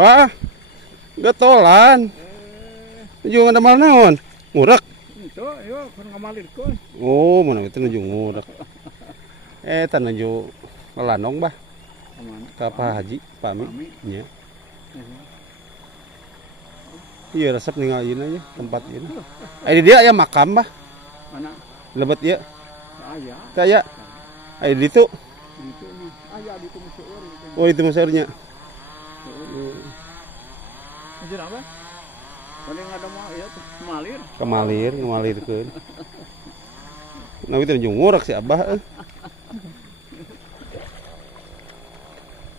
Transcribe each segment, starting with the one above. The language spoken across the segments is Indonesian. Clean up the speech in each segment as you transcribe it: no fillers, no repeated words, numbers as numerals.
Wah, getolan. Nuju ngadamel naon? Ngurak. Itu, ayo kan ngamalirkeun. Oh, mana itu nuju ngurak. Tan nuju ngelanong bah. Kemana? Ka Pak Haji, Pami. Pami. Nya. Iya resep ninggalin aja tempat ini. Dia aya makam bah. Mana? Lebet ya. Aya. Kayak di itu. Itu mah. Aya di itu seueur itu. Oh, itu masalahnya. Anjir apa? Paling ada mah ya malir. Kemalir, ngamalirkeun. Nah, itu nuju ngurak si Abah.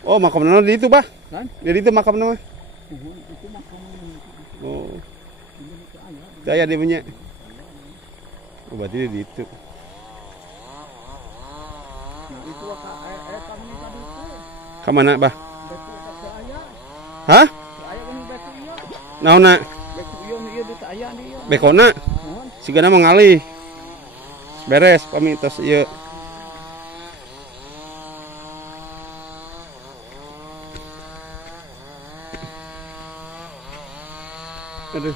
Oh, makamna di itu, Bah. Kan? Di itu makamna mah. Itu makam. Oh. Saya dia punya. Oh, berarti di itu. Nah, itu kami tadi itu. Ka mana, Bah? Betu ke aya. Hah? Ke aya kan betu ieu. Naonna? Betu ieu ieu di aya di ieu. Bekona? Naon? Sigana mah ngalih. Beres pami tos ieu. Aduh.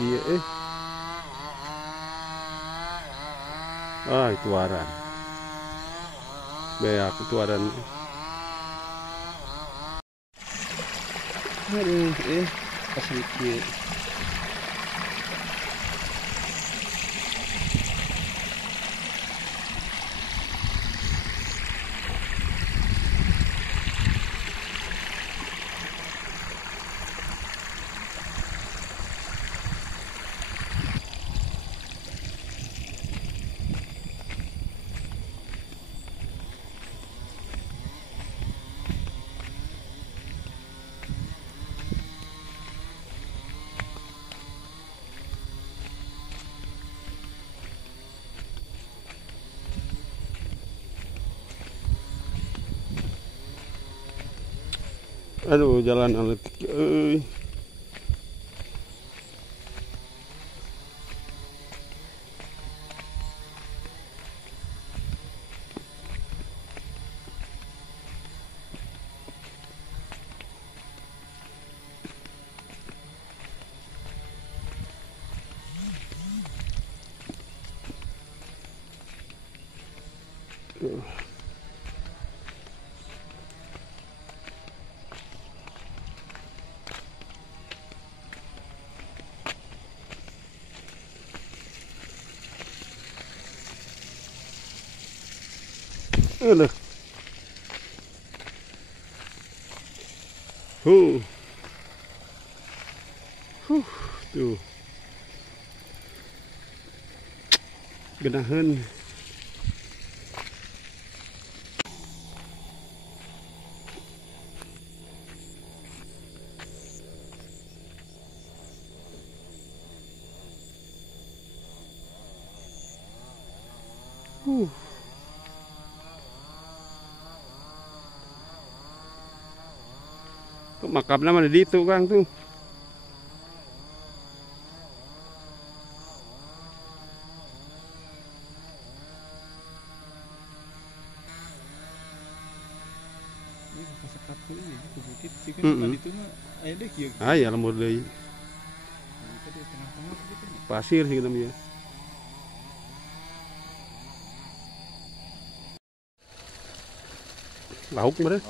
Iya Ah, itu waran. Beak itu waran. Aduh, kasih kieu. Aduh, jalan atletik euy. Aduh. Tuh. Genaheun. Makamnya mana di itu Kang tuh. Aya lembur deui. Pasir sih namanya. Lauk bener.